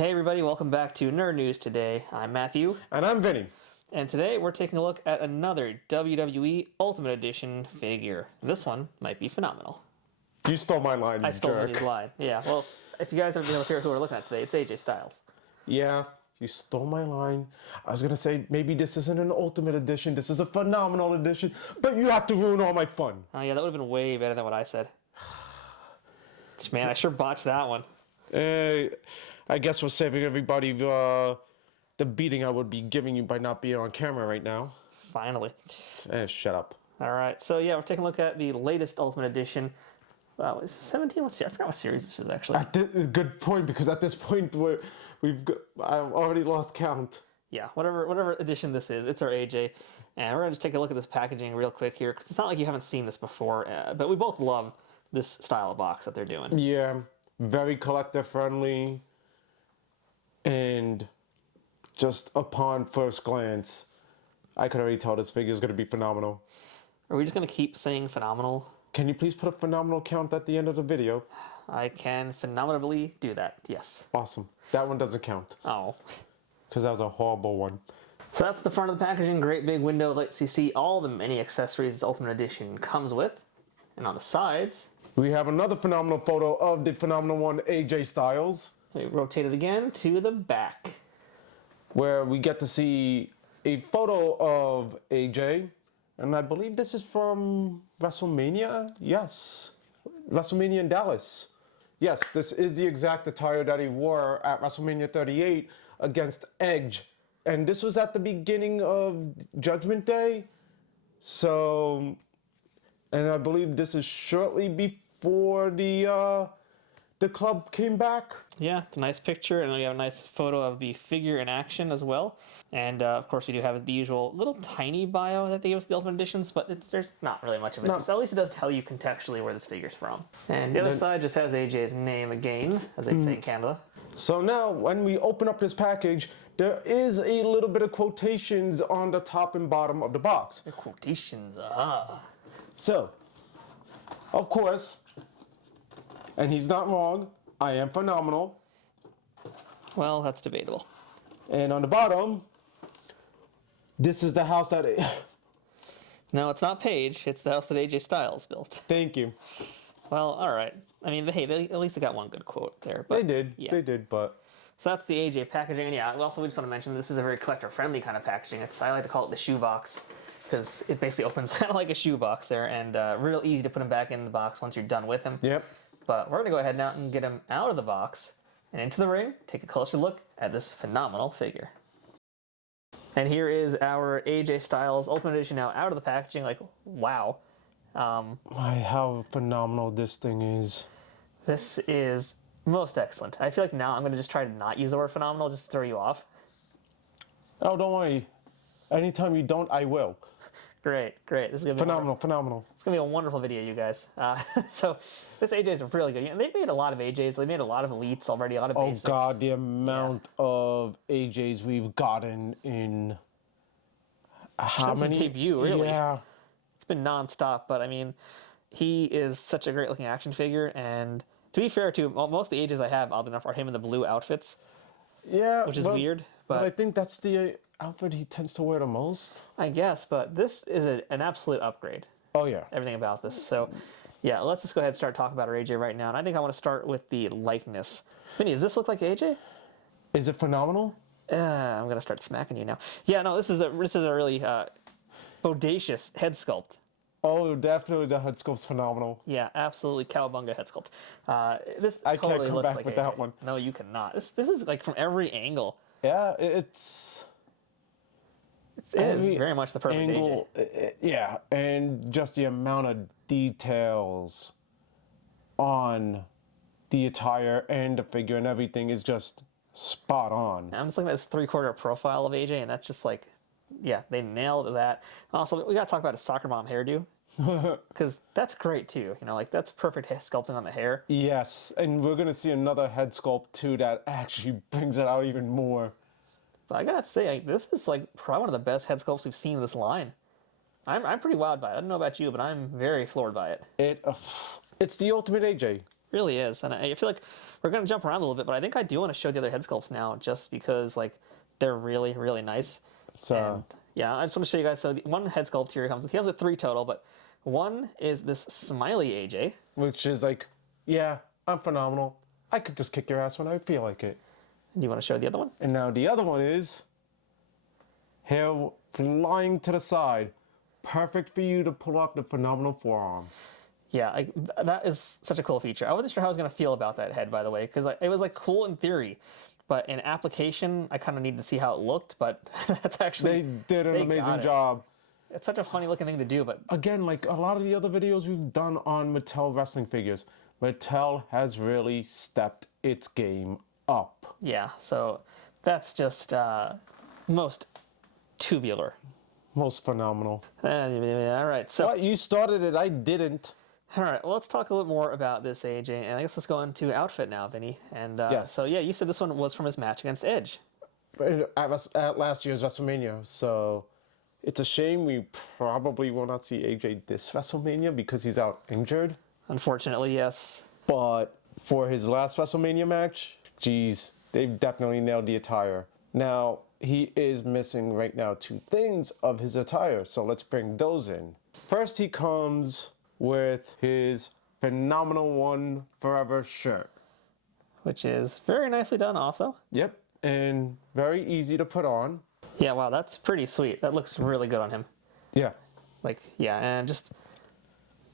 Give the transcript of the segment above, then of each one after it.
Hey everybody, welcome back to Nerd News Today. I'm Matthew. And I'm Vinny. And today we're taking a look at another WWE Ultimate Edition figure. This one might be phenomenal. You stole my line, you I stole jerk. Vinny's line. Yeah, well, if you guys haven't been able to figure out who we're looking at today, it's AJ Styles. Yeah, you stole my line. I was going to say, maybe this isn't an Ultimate Edition, this is a phenomenal edition, but you have to ruin all my fun. Oh yeah, that would have been way better than what I said. Man, I sure botched that one. I guess we're saving everybody the beating I would be giving you by not being on camera right now. Finally. Shut up. All right, so yeah, we're taking a look at the latest Ultimate Edition. Wow, is it 17? Let's see. I forgot what series this is actually. Good point, because at this point I've already lost count. Yeah, whatever edition this is, it's our AJ. And we're going to just take a look at this packaging real quick here, because it's not like you haven't seen this before, but we both love this style of box that they're doing. Yeah, very collector friendly, and just upon first glance, I could already tell this figure is going to be phenomenal. Are we just going to keep saying phenomenal? Can you please put a phenomenal count at the end of the video? I can phenomenally do that, yes. Awesome. That one doesn't count. Oh. Because that was a horrible one. So that's the front of the packaging. Great big window lets you see all the many accessories Ultimate Edition comes with. And on the sides, we have another phenomenal photo of the phenomenal one, AJ Styles. We rotate it again to the back, where we get to see a photo of AJ. And I believe this is from WrestleMania? Yes. WrestleMania in Dallas. Yes, this is the exact attire that he wore at WrestleMania 38 against Edge. And this was at the beginning of Judgment Day. So, and I believe this is shortly before the club came back. Yeah, it's a nice picture, and we have a nice photo of the figure in action as well. And of course, we do have the usual little tiny bio that they give us the Ultimate Editions, but there's not really much of it. No. At least it does tell you contextually where this figure's from. And the other side just has AJ's name again, as they'd say in Canada. So now, when we open up this package, there is a little bit of quotations on the top and bottom of the box. The quotations, aha. So, of course, and he's not wrong, I am phenomenal. Well, that's debatable. And on the bottom, this is the house that... No, it's not Paige. It's the house that AJ Styles built. Thank you. Well, all right. I mean, hey, at least they got one good quote there. But, they did, but... So that's the AJ packaging. And yeah, we just want to mention this is a very collector-friendly kind of packaging. I like to call it the shoebox, because it basically opens kind of like a shoebox there, and real easy to put him back in the box once you're done with him. Yep. But we're going to go ahead now and get him out of the box and into the ring, take a closer look at this phenomenal figure. And here is our AJ Styles Ultimate Edition now out of the packaging. Like, wow. How phenomenal this thing is. This is most excellent. I feel like now I'm going to just try to not use the word phenomenal just to throw you off. Oh, don't worry. Anytime you don't, I will. Great. This is gonna be phenomenal. It's gonna be a wonderful video, you guys. So this AJ is really good. They've made a lot of AJs. They made a lot of elites already. A lot of basics. Oh God, the amount of AJs we've gotten in since his debut, really. Yeah. It's been nonstop, but I mean, he is such a great looking action figure. And to be fair, too, most of the AJs I have, oddly enough, are him in the blue outfits. Yeah, which is weird. But I think that's the outfit he tends to wear the most. I guess, but this is an absolute upgrade. Oh yeah. Everything about this. So yeah, let's just go ahead and start talking about our AJ right now. And I think I want to start with the likeness. Vinny, does this look like AJ? Is it phenomenal? I'm gonna start smacking you now. Yeah, no, this is a really bodacious head sculpt. Oh, definitely the head sculpt's phenomenal. Yeah, absolutely cowabunga head sculpt. This I totally can't come looks back like with AJ. that one. No, you cannot. This is like from every angle. Yeah, it's... It is very much the perfect angle, AJ. Yeah, and just the amount of details on the attire and the figure and everything is just spot on. I'm just looking at this 3/4 profile of AJ, and that's just like, yeah, they nailed that. Also, we got to talk about his soccer mom hairdo, because that's great too. Like that's perfect hair sculpting on the hair. Yes, and we're gonna see another head sculpt too that actually brings it out even more. But I gotta say, this is like probably one of the best head sculpts we've seen in this line. I'm pretty wowed by it. I don't know about you, but I'm very floored by it. It's the ultimate AJ. Really is. And I feel like we're going to jump around a little bit, but I think I do want to show the other head sculpts now just because, like, they're really, really nice. So, And yeah, I just want to show you guys. So the one head sculpt here he comes with 3 total, but one is this smiley AJ. which is like, yeah, I'm phenomenal. I could just kick your ass when I feel like it. And you want to show the other one? And now the other one is hair flying to the side. Perfect for you to pull off the phenomenal forearm. Yeah, that is such a cool feature. I wasn't sure how I was going to feel about that head, by the way, because it was like cool in theory, but in application, I kind of need to see how it looked. But that's actually They did an amazing job. It's such a funny looking thing to do, but Again, like a lot of the other videos we've done on Mattel wrestling figures, Mattel has really stepped its game up. yeah. So that's just most tubular. Most phenomenal. All right, so What? You started it, I didn't. all right, well, let's talk a little bit more about this AJ, and I guess let's go into outfit now, Vinny. And Yes. so yeah, you said this one was from his match against Edge. At last year's WrestleMania, so it's a shame we probably will not see AJ this WrestleMania because he's out injured. Unfortunately, yes. But for his last WrestleMania match, geez, they've definitely nailed the attire. Now, he is missing right now 2 things of his attire, so let's bring those in. First, he comes with his phenomenal One Forever shirt. Which is very nicely done, also. Yep, and very easy to put on. Yeah, wow, that's pretty sweet. That looks really good on him. Yeah, Like, yeah, and just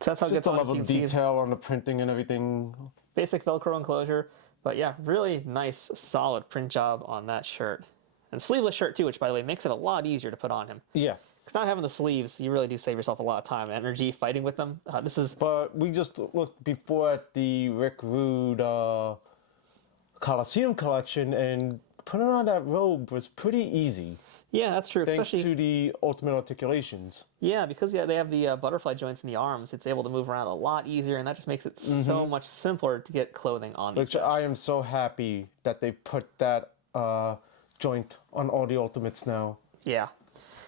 so that's how it just gets a on. level You of can see his detail on the printing and everything. basic Velcro enclosure, but yeah, really nice, solid print job on that shirt. And sleeveless shirt too, which by the way makes it a lot easier to put on him. Yeah, Because not having the sleeves, you really do save yourself a lot of time and energy fighting with them. This is but we just looked before at the Rick Rude Coliseum collection, and putting on that robe was pretty easy. yeah, that's true. Thanks Especially to the Ultimate Articulations. yeah, because yeah, they have the butterfly joints in the arms. It's able to move around a lot easier, and that just makes it so much simpler to get clothing on these. Which guys. I am so happy that they put that joint on all the Ultimates now. Yeah.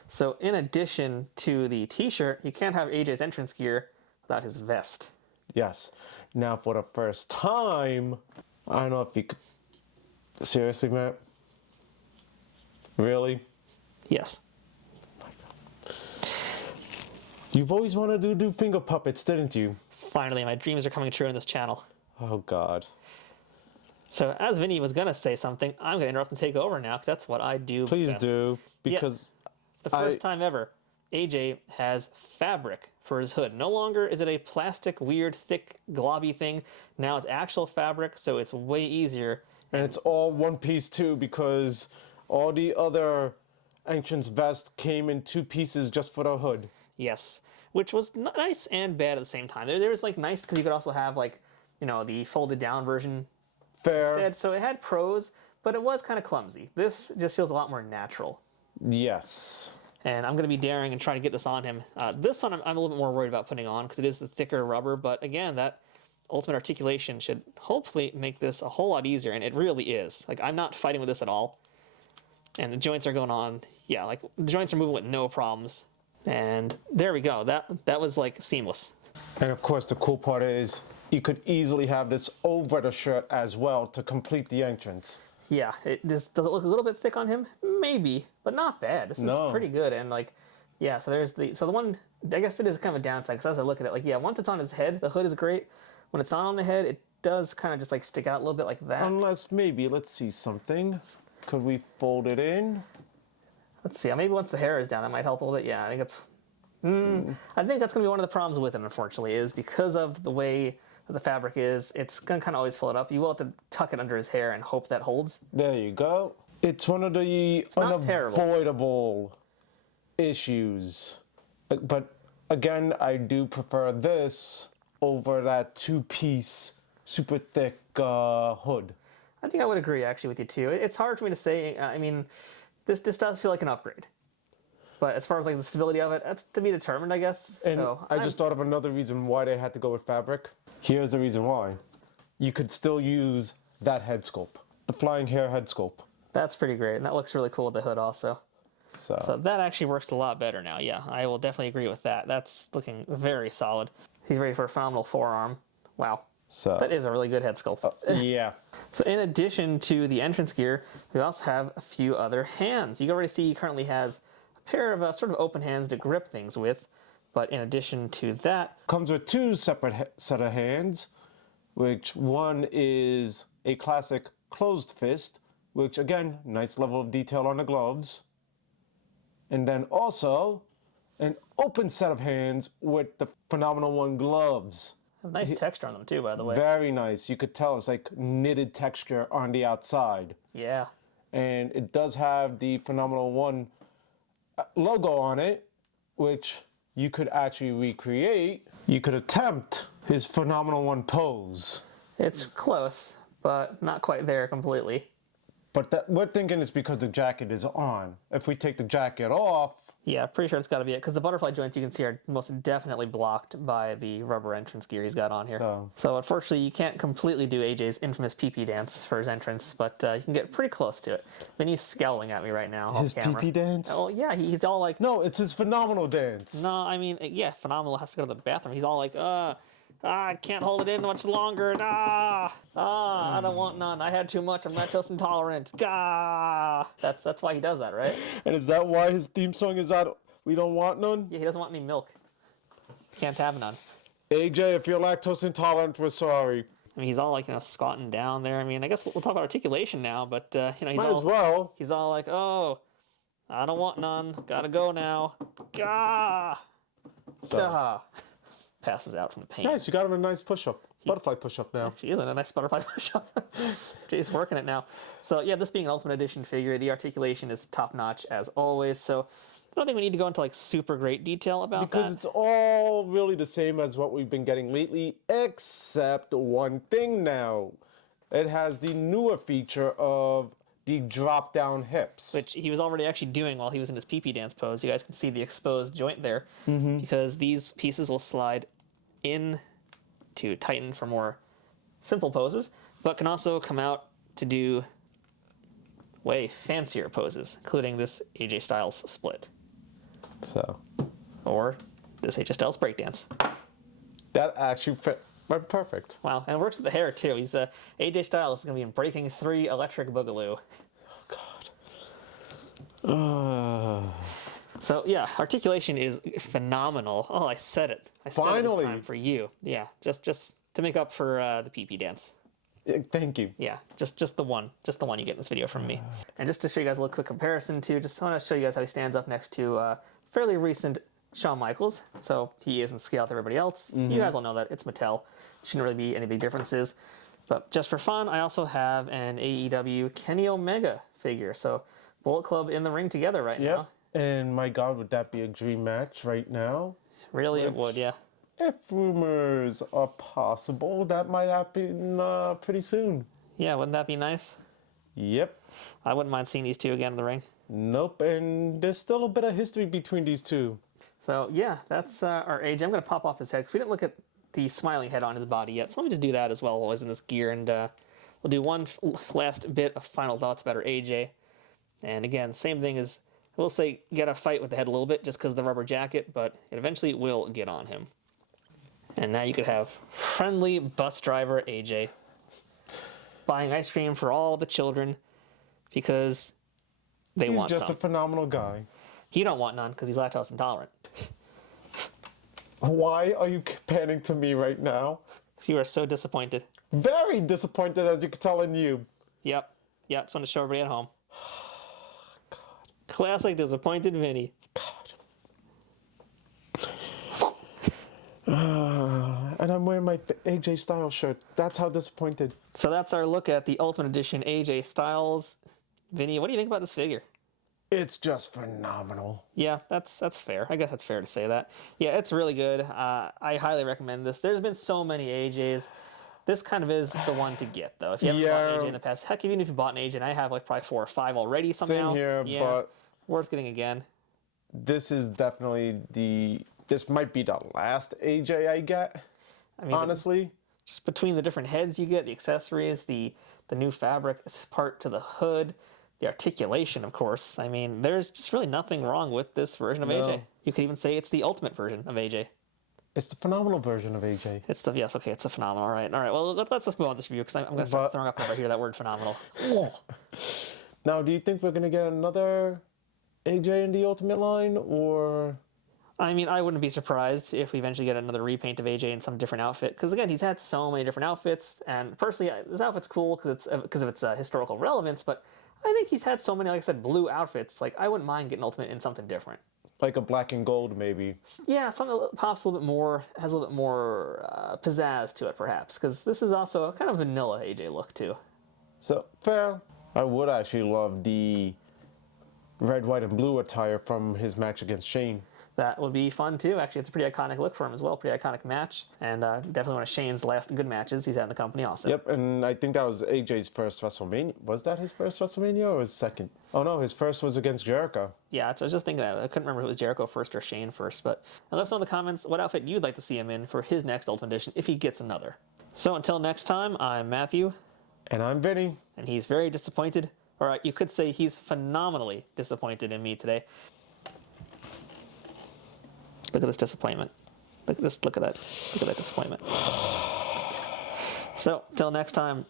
So in addition to the T-shirt, you can't have AJ's entrance gear without his vest. Yes. Now for the first time, I don't know if you could... Seriously, Matt? Really? Yes. You've always wanted to do finger puppets, didn't you? Finally, my dreams are coming true on this channel. Oh, God. So as Vinny was gonna say something, I'm gonna interrupt and take over now because that's what I do. Please best. do, because The first time ever, AJ has fabric for his hood. No longer is it a plastic, weird, thick, globby thing. Now it's actual fabric, so it's way easier. And it's all one piece too, because all the other Ancient's vest came in 2 pieces just for the hood. Yes, which was nice and bad at the same time. There was like nice because you could also have like, you know, the folded down version Fair. instead. So it had pros, but it was kind of clumsy. This just feels a lot more natural. Yes. And I'm going to be daring and trying to get this on him. This one I'm a little bit more worried about putting on because it is the thicker rubber. But again, that Ultimate Articulation should hopefully make this a whole lot easier. And it really is. Like, I'm not fighting with this at all. And the joints are going on. Yeah, like the joints are moving with no problems. And there we go. That was like seamless. And of course, the cool part is you could easily have this over the shirt as well to complete the entrance. Yeah, does it look a little bit thick on him? Maybe, but not bad. This is pretty good. And like, yeah, so the one, I guess it is kind of a downside because as I look at it, like, yeah, once it's on his head, the hood is great. When it's not on the head, it does kind of just like stick out a little bit like that. Unless maybe, let's see something. Could we fold it in? Let's see, maybe once the hair is down, that might help a little bit. Yeah, I think it's, I think that's going to be one of the problems with it, unfortunately, is because of the way the fabric is, it's going to kind of always fill it up. You will have to tuck it under his hair and hope that holds. There you go. It's one of the not terrible. unavoidable issues. But again, I do prefer this over that 2-piece, super thick hood. I think I would agree, actually, with you, too. It's hard for me to say. I mean, this does feel like an upgrade. But as far as like the stability of it, that's to be determined, I guess. And so I just thought of another reason why they had to go with fabric. Here's the reason why. You could still use that head sculpt, the flying hair head sculpt. That's pretty great, and that looks really cool with the hood also. So that actually works a lot better now. Yeah, I will definitely agree with that. That's looking very solid. He's ready for a phenomenal forearm. Wow. So That is a really good head sculpt. yeah. So in addition to the entrance gear, we also have a few other hands. You can already see he currently has a pair of sort of open hands to grip things with. But in addition to that, Comes with two separate set of hands, which one is a classic closed fist, which again, nice level of detail on the gloves. And then also an open set of hands with the Phenomenal One gloves. have nice texture on them too, by the way. Very nice. You could tell it's like knitted texture on the outside. Yeah. And it does have the Phenomenal One logo on it, which you could actually recreate. You could attempt his Phenomenal One pose. It's close, but not quite there completely. But that, we're thinking it's because the jacket is on. If we take the jacket off, Yeah, pretty sure it's got to be it, because the butterfly joints you can see are most definitely blocked by the rubber entrance gear he's got on here. So unfortunately, you can't completely do AJ's infamous pee-pee dance for his entrance, but you can get pretty close to it. Vinny's scowling at me right now his off camera. pee-pee dance? Oh, yeah, he's all like, No, it's his phenomenal dance. no, I mean, yeah, Phenomenal has to go to the bathroom. He's all like, I can't hold it in much longer. I don't want none. I had too much. I'm lactose intolerant. That's why he does that, right? And is that why his theme song is out? We don't want none? Yeah, he doesn't want any milk. Can't have none. AJ, if you're lactose intolerant, we're sorry. I mean, he's all like, squatting down there. I mean, I guess we'll talk about articulation now, but he's Might all as well. he's all like, oh, I don't want none. Gotta go now. Gah. Gah. Passes out from the pain. Nice, you got him a nice push-up. Butterfly push-up now. She is in a nice butterfly push-up. Jay's working it now. So yeah, this being an Ultimate Edition figure, the articulation is top-notch as always. So I don't think we need to go into like super great detail about Because that. it's all really the same as what we've been getting lately, except one thing now. It has the newer feature of the drop-down hips. Which he was already actually doing while he was in his pee-pee dance pose. You guys can see the exposed joint there, because these pieces will slide in to tighten for more simple poses, but can also come out to do way fancier poses, including this AJ Styles split, So or this AJ Styles breakdance. that actually fit perfect. Wow, and it works with the hair too. He's AJ Styles is going to be in Breaking 3 Electric Boogaloo. So yeah, articulation is phenomenal. Oh, I said it. I said it Finally. this time for you. Yeah, just to make up for the pee-pee dance. Thank you. Yeah, just the one you get in this video from me. And just to show you guys a little quick comparison too, just want to show you guys how he stands up next to fairly recent Shawn Michaels. So he is in scale with everybody else. You guys all know that it's Mattel. Shouldn't really be any big differences. But just for fun, I also have an AEW Kenny Omega figure. So Bullet Club in the ring together right now. And my God, would that be a dream match right now? Really, it would, yeah. If rumors are possible, that might happen pretty soon. Yeah, wouldn't that be nice? Yep. I wouldn't mind seeing these two again in the ring. Nope, and there's still a bit of history between these two. So yeah, that's our AJ. I'm going to pop off his head because we didn't look at the smiling head on his body yet. So let me just do that as well while he's in this gear, and we'll do one last bit of final thoughts about our AJ. And again, same thing as, we'll say, get a fight with the head a little bit just because of the rubber jacket, but it eventually will get on him. And now you could have friendly bus driver AJ buying ice cream for all the children because they want He's just some. a phenomenal guy. He don't want none because he's lactose intolerant. Why are you panning to me right now? So you are so disappointed. Very disappointed, as you can tell in you. Yep. Just want to show everybody at home. Classic disappointed Vinny. And I'm wearing my AJ Styles shirt. That's how disappointed. So that's our look at the Ultimate Edition AJ Styles. Vinny, what do you think about this figure? It's just phenomenal. Yeah, that's fair. I guess that's fair to say that. Yeah, it's really good. I highly recommend this. There's been so many AJs. This kind of is the one to get, though. If you haven't bought an AJ in the past, heck, even if you bought an AJ, and I have like probably 4 or 5 already somehow. Same here, yeah, but worth getting again. this is definitely this might be the last AJ I get, I mean, honestly. Just between the different heads you get, the accessories, the new fabric part to the hood, the articulation, of course. I mean, there's just really nothing wrong with this version of AJ. You could even say it's the ultimate version of AJ. It's the phenomenal version of AJ. It's the yes, okay, it's a phenomenal. All right. Well, let's just move on with this review because I'm gonna start throwing up whenever I hear that word phenomenal. Now, do you think we're gonna get another AJ in the Ultimate line, or? I mean, I wouldn't be surprised if we eventually get another repaint of AJ in some different outfit. Because again, he's had so many different outfits, and personally, this outfit's cool because of its historical relevance. But I think he's had so many, like I said, blue outfits. Like I wouldn't mind getting Ultimate in something different. Like a black and gold, maybe. Yeah, something that pops a little bit more, has a little bit more pizzazz to it, perhaps. Because this is also a kind of vanilla AJ look too. So fair. I would actually love the red, white, and blue attire from his match against Shane. That would be fun too. Actually, it's a pretty iconic look for him as well. Pretty iconic match, and definitely one of Shane's last good matches he's had in the company also. Yep, and I think that was AJ's first WrestleMania. Was that his first WrestleMania or his second? Oh no, his first was against Jericho. Yeah, so I was just thinking that. I couldn't remember if it was Jericho first or Shane first, but let us know in the comments what outfit you'd like to see him in for his next Ultimate Edition if he gets another. So until next time, I'm Matthew. And I'm Vinny. And he's very disappointed. Or you could say he's phenomenally disappointed in me today. Look at this disappointment. Look at that disappointment. So, till next time,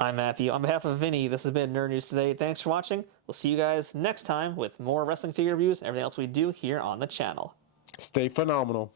I'm Matthew. On behalf of Vinny, this has been Nerd News Today. Thanks for watching. We'll see you guys next time with more wrestling figure reviews and everything else we do here on the channel. Stay phenomenal.